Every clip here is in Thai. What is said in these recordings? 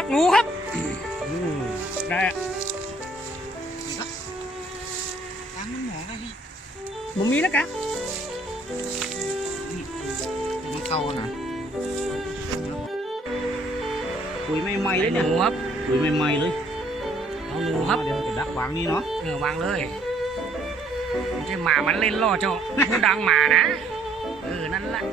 พักหนูครับอืมได้อะล้างน้ำหมอกันนี่ผมมีแล้วกะมันเก่านะปุ๋ยใหม่ๆเลยหเนี่ยนูครับปุ๋ยใหม่ๆเลยเอาหนูครับเดี๋ยวจะดักวางนี่เนาะเออวางเลยไม่ใช่หมามันเล่นล่อเจ้าผู้ดังหมานะเออนั่นแหละ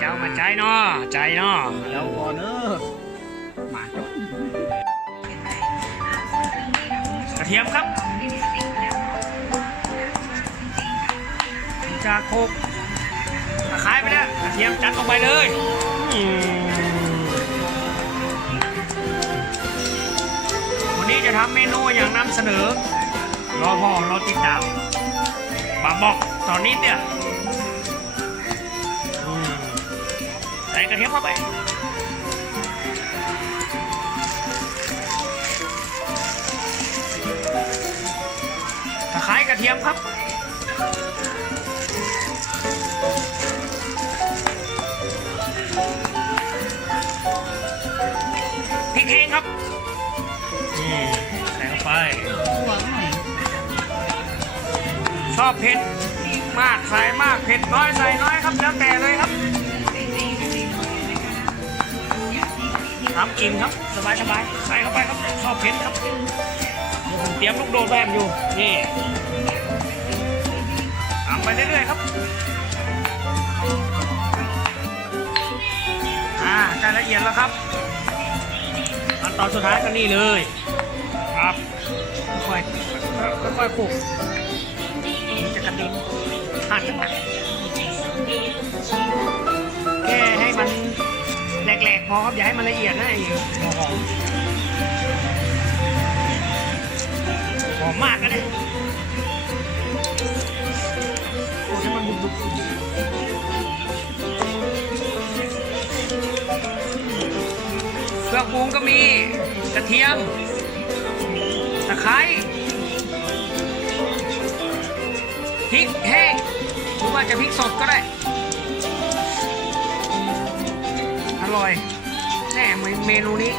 เจ้ามาใจเนาะใจเนาะเดี๋ยวก่อนเนอะ เทียมครับ จากโคกตะไคร้ไปแล้วกระเทียมจัดลงไปเลยวันนี้จะทำเมนูอย่างนำเสนอรอพ่อรอติดตามบาบอกตอนนี้เนี่ยใส่กระเทียมเข้าไป ระเทียมครับ พริกแห้งครับนี่ใส่เข้าไปหัวหน่อยชอบเผ็ดมากใส่มากเผ็ดน้อยใส่น้อยครับแล้วแต่เลยครับทำกินครับสบายสบายๆใส่เข้าไปครับชอบเผ็ดครับเดี๋ยวผมเตรียมลูกโดดแบบอยู่นี่ ไปเรื่อยๆครับอ่าใกล้ละเอียดแล้วครับขั้นตอนสุดท้ายก็นี่เลยครับค่อยๆค่อยๆคลุกมันจะกระเด็นผ่านข้างหลังแค่ให้มันแหลกๆพอครับอย่าให้มันละเอียดนะไอ้หัวหอม ปรุงก็มีกระเทียมตะไคร้พริกแห้งหรือว่าจะพริกสดก็ได้ อร่อย แน่เมนูนี้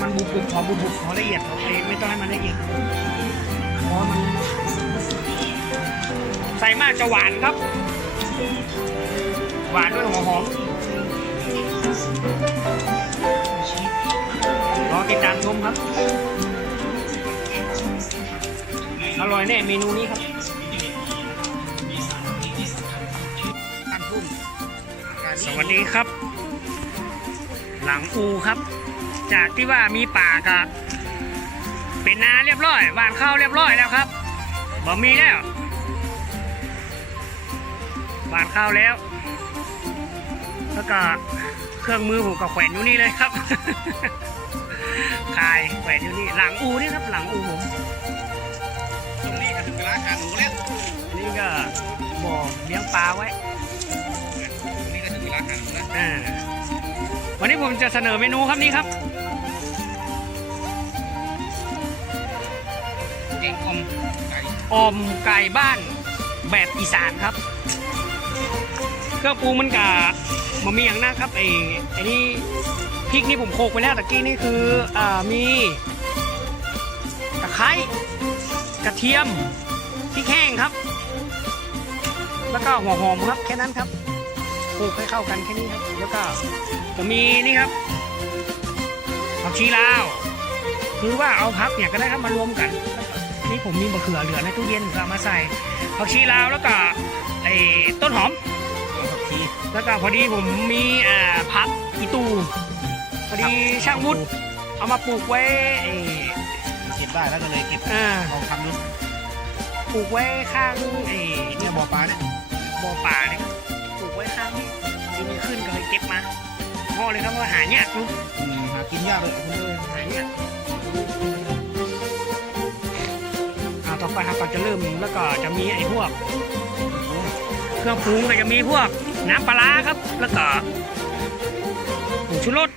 มันบุบบุบๆพอบุบบุบๆพอละเอียดโอเคไม่ต้องให้มันละเอียดเพราะมัน ใส่มากจะหวานครับ หวานด้วยหัวหอม รอติดตามชมครับ อร่อยแน่เมนูนี้ครับตั้งทุ่มสวัสดีครับ หลังอูครับ จากที่ว่ามีป่ากับเป็นนาเรียบร้อยหวานข้าวเรียบร้อยแล้วครับบ่มีแล้วหวานข้าวแล้วแล้วก็ รื่องมือผมก็แขวนอยู่นี่เลยครับคายแขวนอยู่นี่หลังอูนี่ครับ หลังอูผมตรงนี้ก็ถึงเวลาขาหนูแล้วนี่ก็บ่อเลี้ยงปลาไว้ตรงนี้ก็ถึงเวลาขาหนูแล้วอ่าวันนี้ผมจะเสนอเมนูครับนี่ครับเองอมไก่ออมไก่บ้านแบบอีสานครับ เครื่องปรุงมันกะ มันมีอย่างนั้นครับไอ้ไอ้นี่พริกนี่ผมโขกไปแล้วตะกี้นี่คืออ่ามีตะไคร้กระเทียมพริกแห้งครับ แล้วก็หัวหอมครับแค่นั้นครับโขกให้เข้ากันแค่นี้ครับ แล้วก็จะมีนี่ครับผักชีลาวคือว่าเอาพักเนี่ยก็ได้ครับมารวมกัน นี่ผมมีมะเขือเหลือในตู้เย็นก็เอามาใส่ผักชีลาวแล้วก็ไอ้ต้นหอม แล้วก็พอดีผมมีอ่าพักอีตู พอดีช่างวุฒิเอามาปลูกไว้ไอ้เก็บได้แล้วก็เลยเก็บอ่าลองทำดูปลูกไว้ข้างไอ้เนี่เนี่ยยบ่อปลาเนี่ยบ่อป่าเนี่ยครับปลูกไว้ข้างนี้ดินมันขึ้นก็เลยเก็บมาพ่อเลยครับว่าหายากลูกอืมหากินยากเลยคุณเลยหายากอ่าต่อไปครับก็จะเริ่มแล้วก็จะมีไอ้พวก เครื่องปรุงก็จะมีพวก น้ำปลาร้าครับ แล้วก็ผงชูรส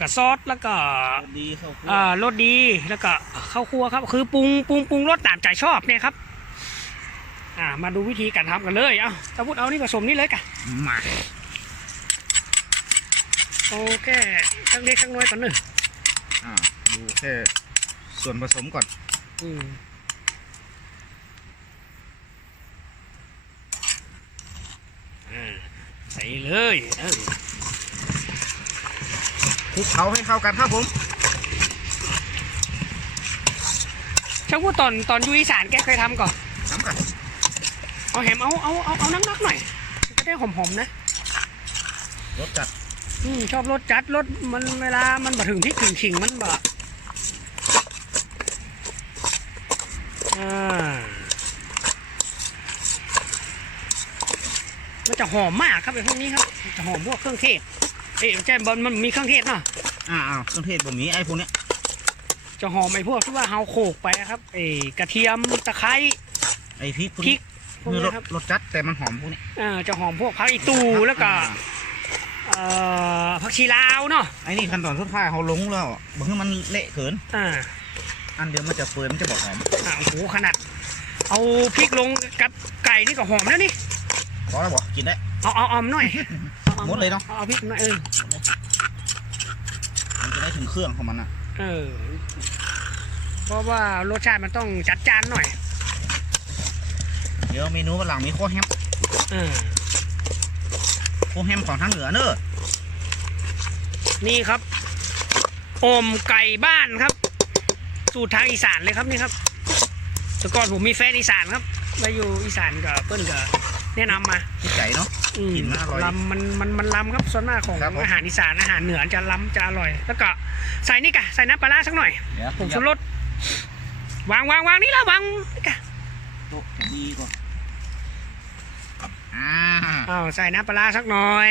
กับซอสแล้วก็ดีเข้าครัวอ่ารสดีแล้วก็ข้าวคั่วครับ คือปรุงปรุงปรุงรสตามใจชอบเนี่ยครับ อ่า มาดูวิธีการทำกันเลย เอาตะพุดเอานี่ผสมนี่เลยกันมาโอแค่ทั้งเล็กทั้งน้อยก่อนหนึ่งอ่าดูแค่ส่วนผสมก่อน อืมอ่า ใส่เลยเออคลุกเคล้าให้เข้ากันครับผมช่างพูดตอนตอนอยู่อีสานแกเคยทำก่อนน้ำกันเอาแหมเอาเอาเอาเอานักๆหน่อยมันจะได้หอมๆนะรสจัดอืมชอบรสจัดรสมันเวลามันมาถึงที่ขิงขิงๆมันแบบอ่า มันจะหอมมากครับไอ้พวกนี้ครับมันจะหอมพวกเครื่องเทศเอ๊ะใช่บอลมันมีเครื่องเทศเนาะอ่าอ่าเครื่องเทศบะหมี่ไอ้พวกเนี้ยจะหอมไอ้พวกที่ว่าเฮาโขกไปอะครับเอ้กระเทียมตะไคร้ไอ้พริกพวกพรินี้กพวกคือนี้รสครับรสจัดแต่มันหอมพวกนี้อ่าจะหอมพวกผักอีตูแล้วก็อ่าเอ่อผักชีลาวเนาะไอ้นี่ขั้นตอนสุดท้ายเขาลงแล้วบางทีมันเละเกินอ่าอันเดียวมันจะเปื่อยมันจะบอกหอมอ่าโอ้โหขนาดเอาพริกลงกับไก่นี่ก็หอมแล้วนี่ พอแล้วบอกกินได้เอาเอาเอาหน่อยอาหมดเลยเนาะเอาพริกหน่อยเออมันจะได้ถึงเครื่องของมันอะเออเพราะว่ารสชาติมันต้องจัดจานหน่อย เดี๋ยวเมนูวันหลังมีโคแฮมเออโคแฮมของทางเหนือเนอะนี่ครับอมไก่บ้านครับ สูตรทางอีสานเลยครับนี่ครับแต่ก่อนผมมีแฟนอีสานครับมาอยู่อีสานกับเปิ้ลกับ แนะนำมาที่ไก่เนาะ อืมกลิ่นมันอร่อยลำมันมันมันลำครับส่วนมากของครับผม อาหารอีสานอาหารเหนือจะลำจะอร่อย แล้วก็ใส่นี่กะใส่น้ำปลาร้าสักหน่อยเดี๋ยวผงชูรสวางวางวางนี่ละวางนี่กะโต๊ะดีกว่าอ่าอ้าวใส่น้ำปลาร้าสักหน่อย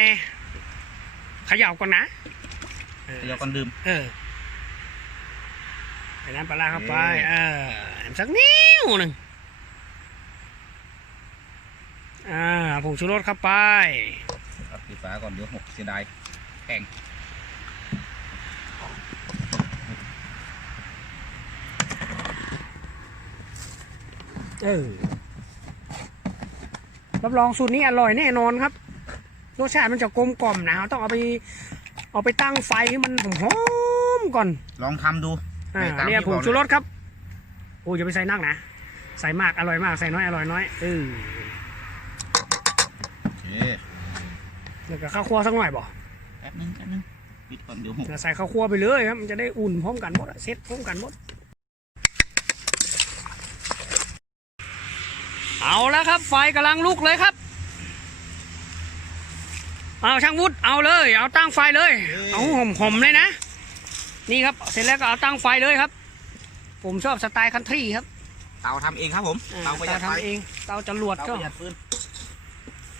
เขย่าก่อนนะเออ เดี๋ยวก่อนดื่ม เออใส่น้ำปลาร้าเข้าไป เออเออสักนิ้วหนึ่ง อ่าผงชูรสเข้าไปครับปิดฝาก่อนเดี๋ยวหกเสียดายแข็งเออรับรองสูตรนี้อร่อยแน่นอนครับรสชาติมันจะกลมกล่อมนะต้องเอาไปเอาไปตั้งไฟให้มันหอมๆก่อน ลองทำดูอ่าในตามเนี่ยที่ผงบอกชูรสครับโอ้ยอย่าไปใส่นักนะ ใส่มากอร่อยมากใส่น้อยอร่อยน้อยเออโอ เคแล้วก็ข้าวคั่วสักหน่อยบ่แป๊บนึงแป๊บนึงปิดก่อนเดี๋ยวหกใส่ข้าวคั่วไปเลยครับมันจะได้อุ่นพร้อมกันหมดอะเซ็ตพร้อมกันหมด เอาแล้วครับ ไฟกำลังลุกเลยครับ เอาช่างวุฒเอาเลย เอาตั้งไฟเลย เอาหอมๆเลยนะ นี่ครับเสร็จแล้วก็เอาตั้งไฟเลยครับ ผมชอบสไตล์คันทรีครับ เตาทำเองครับผมอ่าเตาประหยัดไฟทำเอง เตาจรวดเตาก็ประหยัดฟืน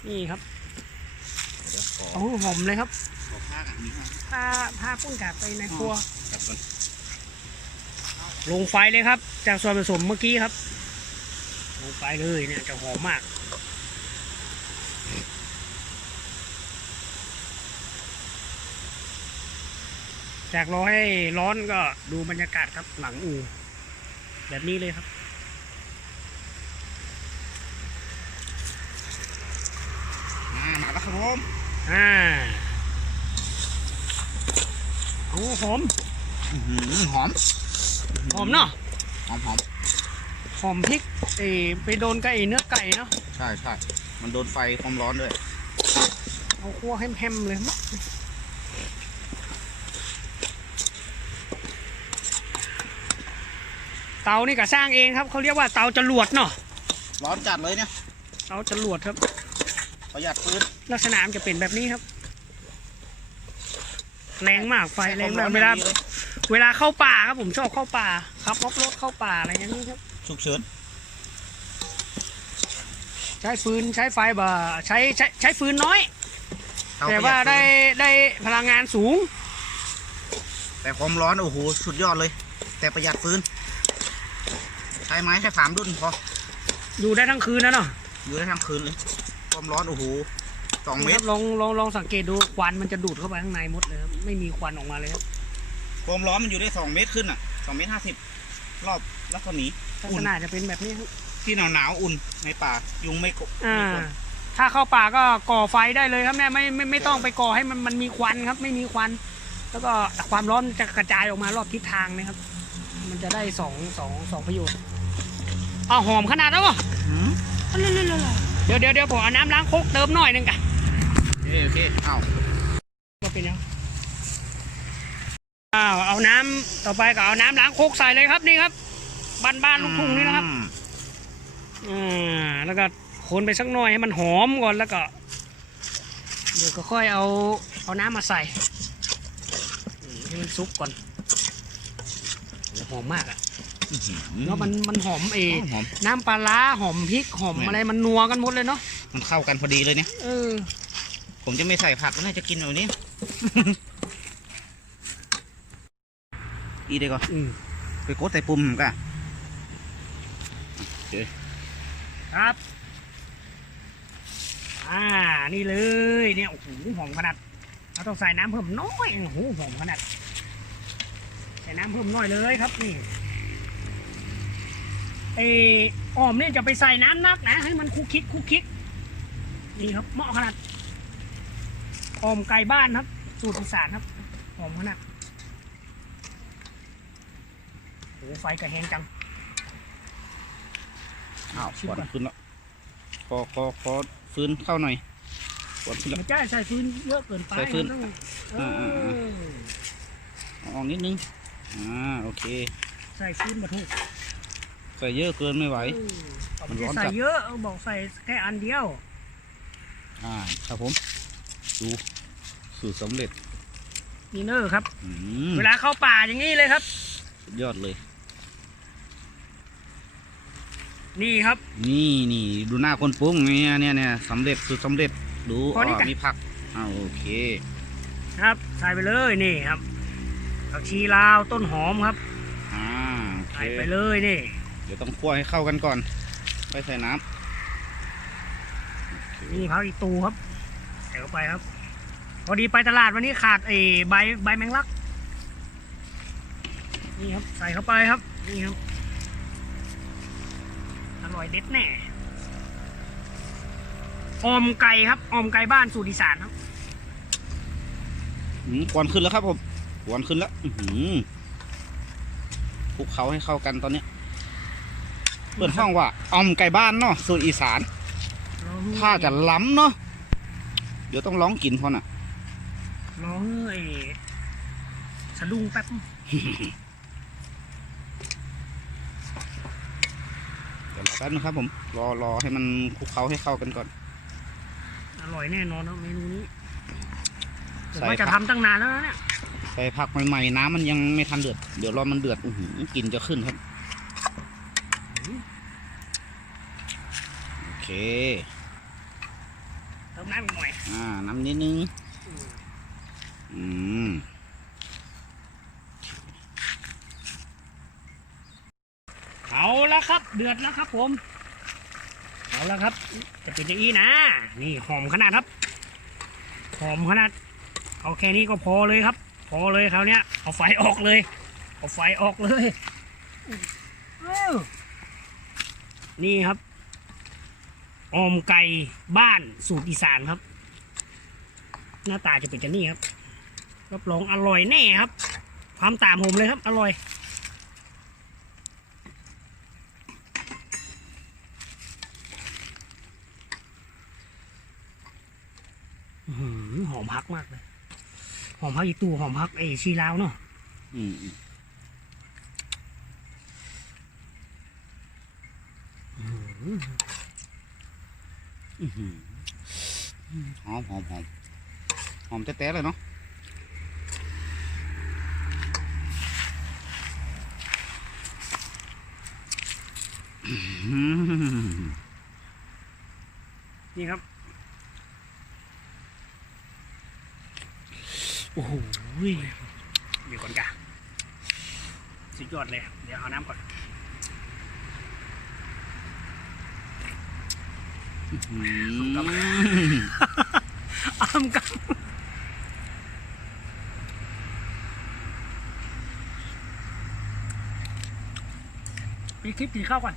นี่ครับเดี๋ยวขอเอาหอมเลยครับขอผ้ากันนี้ให้พาพาปุ้นกลับไปในครัวครับก่อนลงไฟเลยครับ จากส่วนผสมเมื่อกี้ครับ ลงไฟเลยเนี่ยจะหอมมากจากรอให้ร้อนก็ดูบรรยากาศครับหลังอู่แบบนี้เลยครับามาแล้วครับผมอ่าโอ้หอมอื้อหือหอมหอมเนาะหอมหอมหอมพริกเออไปโดนกับไอ้เนื้อไก่เนาะใช่ใช่มันโดนไฟความร้อนด้วยเอาคั่วแฮมๆเลยมั้งเตานี่ก็สร้างเองครับเขาเรียกว่าเตาจรวดเนาะร้อนจัดเลยเนี่ยเตาจรวดครับ ประหยัดฟืนลักษณะมันจะเป็นแบบนี้ครับ แรงมากไฟแรงมากใช้เวลาควมร้อนอย่งดียเวลาเข้าป่าครับผมชอบเข้าป่าขับรถรถเข้าป่าอะไรอย่างนี้ครับฉุกเฉินใช้ฟืนใช้ไฟบ่ใช้ใช้ใช้ฟืนน้อยเตาแต่ประหว่ายัฟืนได้ได้พลังงานสูง แต่ความร้อนโอ้โหสุดยอดเลย แต่ประหยัดฟืนใช้ไม้แค่สามดุนพออยู่ได้ทั้งคืนนะเนาะอยู่ได้ทั้งคืนเลย ความร้อนโอ้โหสองเมคตรัรบลองลองลองสังเกตดูควันมันจะดูดเข้าไปข้างในหมดเลยครับไม่มีควันออกมาเลยครับความร้อนมันอยู่ได้สองเมตรขึ้นอะสองเมตรห้าสิบรอบรัศมีลักษณะจะเป็นแบบนี้ครับที่หนาวหนาวๆอุ่นในป่ายุงไม่กบอ่าไม่กวนถ้าเข้าป่าก็ก่อไฟได้เลยครับเนี่ยไม่ไม่ไม่ต้องไปก่อให้มันมันมีควันครับ ไม่มีควัน แล้วก็ความร้อนจะกระจายออกมารอบทิศทางนะครับ มันจะได้สองสองสองประโยชน์อ้าวหอมขนาดแล้ววะอืมเดี๋ ยวเดี๋ยวเดี๋ยวผมเอาน้ำล้างโคกเติมหน่อยหนึงกันโอเคโอเคเอาก็เป็นยังอ้าวเอาน้ำต่อไปก็เอาน้ำล้างโคกใส่เลยครับนี่ครับบ้านบ้านๆลูกทุ่งนี่นะครับ อืมอ่าแล้วก็คนไปสักหน่อยให้มันหอมก่อนแล้วก็ เดี๋ยวก็ค่อยเอาเอาน้ำมาใส่อืมให้มันซุกก่อนโอ้หอมมากอะ อื้อหือเนาะมันมันหอมเอหอมหอม น้ำปลาร้าหอมพริกหอมแม่น อะไรมันนัวกันหมดเลยเนาะมันเข้ากันพอดีเลยเนี่ย เออผมจะไม่ใส่ผักแล้วน่าจะกินแบบนี้ อีเดียวก่อนอืมไปกดใส่ปุ่มกันครับ อ่านี่เลยเนี่ยโอ้โหหอมขนาดเราต้องใส่น้ำเพิ่มน้อยโอ้โหหอมขนาดใส่น้ำเพิ่มน้อยเลยครับนี่ เอออ้อมเนี่ยจะไปใส่น้ำนักนะ ให้มันคุกคิกคุกคิกนี่ครับเหมาะขนาดอ้อมไก่บ้านครับ สูตรอีสานครับหอมขนาดโอ้โหไฟกระแหงจังอ้าวชิมก่อนก่อนขึ้นแล้วขอขอขอฟื้นเข้าหน่อยก่อนขึ้นแล้ว ไม่ใช่ใส่ฟืนเยอะเกินไปใส่ฟืน มัต้องเออ่าอ่าอ่าอเอาออกนิดนึงอ่าโอเค ใส่ฟืนมาถูก ใส่เยอะเกินไม่ไหวเออมันร้อนใส่จัดเยอะเอาบอกใส่แค่อันเดียว อ่าครับผม ดูสูตรสำเร็จนี่เนอร์ครับ อืมเวลาเข้าป่าอย่างนี้เลยครับ สุดยอดเลย นี่ครับ นี่นี่ดูหน้าคนปรุงเนี่ยเนี่ยเนี่ยสำเร็จสูตรสำเร็จดูพอนี่อ่ากันมีผักอ่าโอเค ครับ ใส่ไปเลยนี่ครับผักชีลาวต้นหอมครับ อ่าโอเคใส่ไปเลยนี่ เดี๋ยวต้องคั่วให้เข้ากันก่อน ไปใส่น้นี่ผักอีตูครับใส่เข้าไปครับ พอดีไปตลาดวันนี้ขาดไอ้ใบใบแมงลัก นี่ครับใส่เข้าไปครับ นี่ครับ อร่อยเด็ดแน่ออมไก่ครับออมไก่บ้านสูตรอีสานครับำอืมควันขึ้นแล้วครับผมควันขึ้นแล้ว อื้อหือคลุกเขาให้เข้ากันตอนเนี้ย เปิดห้องว่าออมไก่บ้านเนาะสูตรอีสาน ถ้าจะล้ำเนาะเดี๋ยวต้องร้องกินพอน่ะร้องไอ้สะดุ้งแป๊บเดี๋ยวรอแป๊บนึงครับผม รอรอให้มันคลุกเขาให้เข้ากันก่อน อร่อยแน่นอนนะเมนูนี้ผมใส่ว่าจะผักทำตั้งนานแล้วนะเนี่ย ใส่ผักใหม่ๆน้ำมันยังไม่ทันเดือด เดี๋ยวรอมันเดือดอื้อหือกลินจะขึ้นครับโอ เคเติมน้ำอีกหน่อยอ่าน้ำนิดนึงอืมเอาละครับ เดือดแล้วครับผม เอาละครับ จะเป็นอย่างนี้นะ นี่หอมขนาดครับ หอมขนาด เอาแค่นี้ก็พอเลยครับ พอเลยคราวเนี้ย เอาไฟออกเลย เอาไฟออกเลยอ้าวนี่ครับ ออมไก่บ้านสูตรอีสานครับ หน้าตาจะเป็นจะนี่ครับรับรองอร่อยแน่ครับ ความตามผมเลยครับ อร่อยหอมพักมากเลย หอมพักอีตูหอมพักไอชีลาวเนาะอืมอืมอื้อ หือหอมหอมหอมหอมแต๊ะๆเลยเนาะอื้อหือนี่ครับ โอ้โหเดี๋ยวก่อนจ้ะสุดยอดเลย เดี๋ยวเอาน้ำก่อน อืมอ้ามกันปิดคลิปกินข้าวก่อน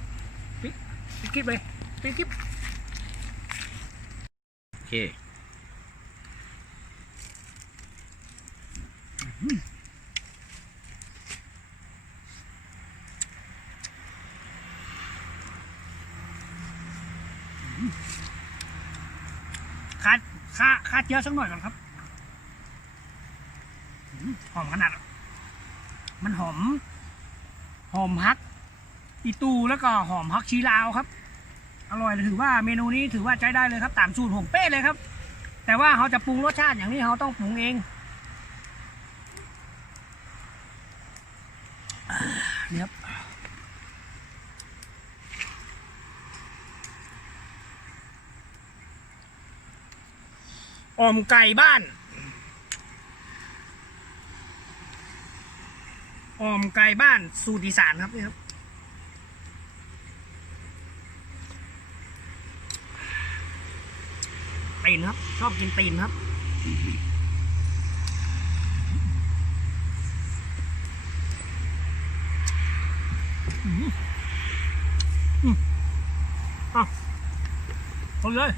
ปิดปิดคลิปเลยปิดคลิปโอเคาดคาคาด เยอะสักหน่อยก่อนครับหอมขนาด มันหอม หอมฮัก อีตูแล้วก็หอมฮักชีลาวครับ อร่อยถือว่าเมนูนี้ถือว่าใช้ได้เลยครับ ตามสูตรผมเป๊ะเลยครับ แต่ว่าเขาจะปรุงรสชาติอย่างนี้เขาต้องปรุงเองอ่านี่ค อ่อมไก่บ้านอ่อมไก่บ้านสูตรอีสานครับนี่ครับตีนครับ ชอบกินตีนครับอืมอืมอะเอาเลย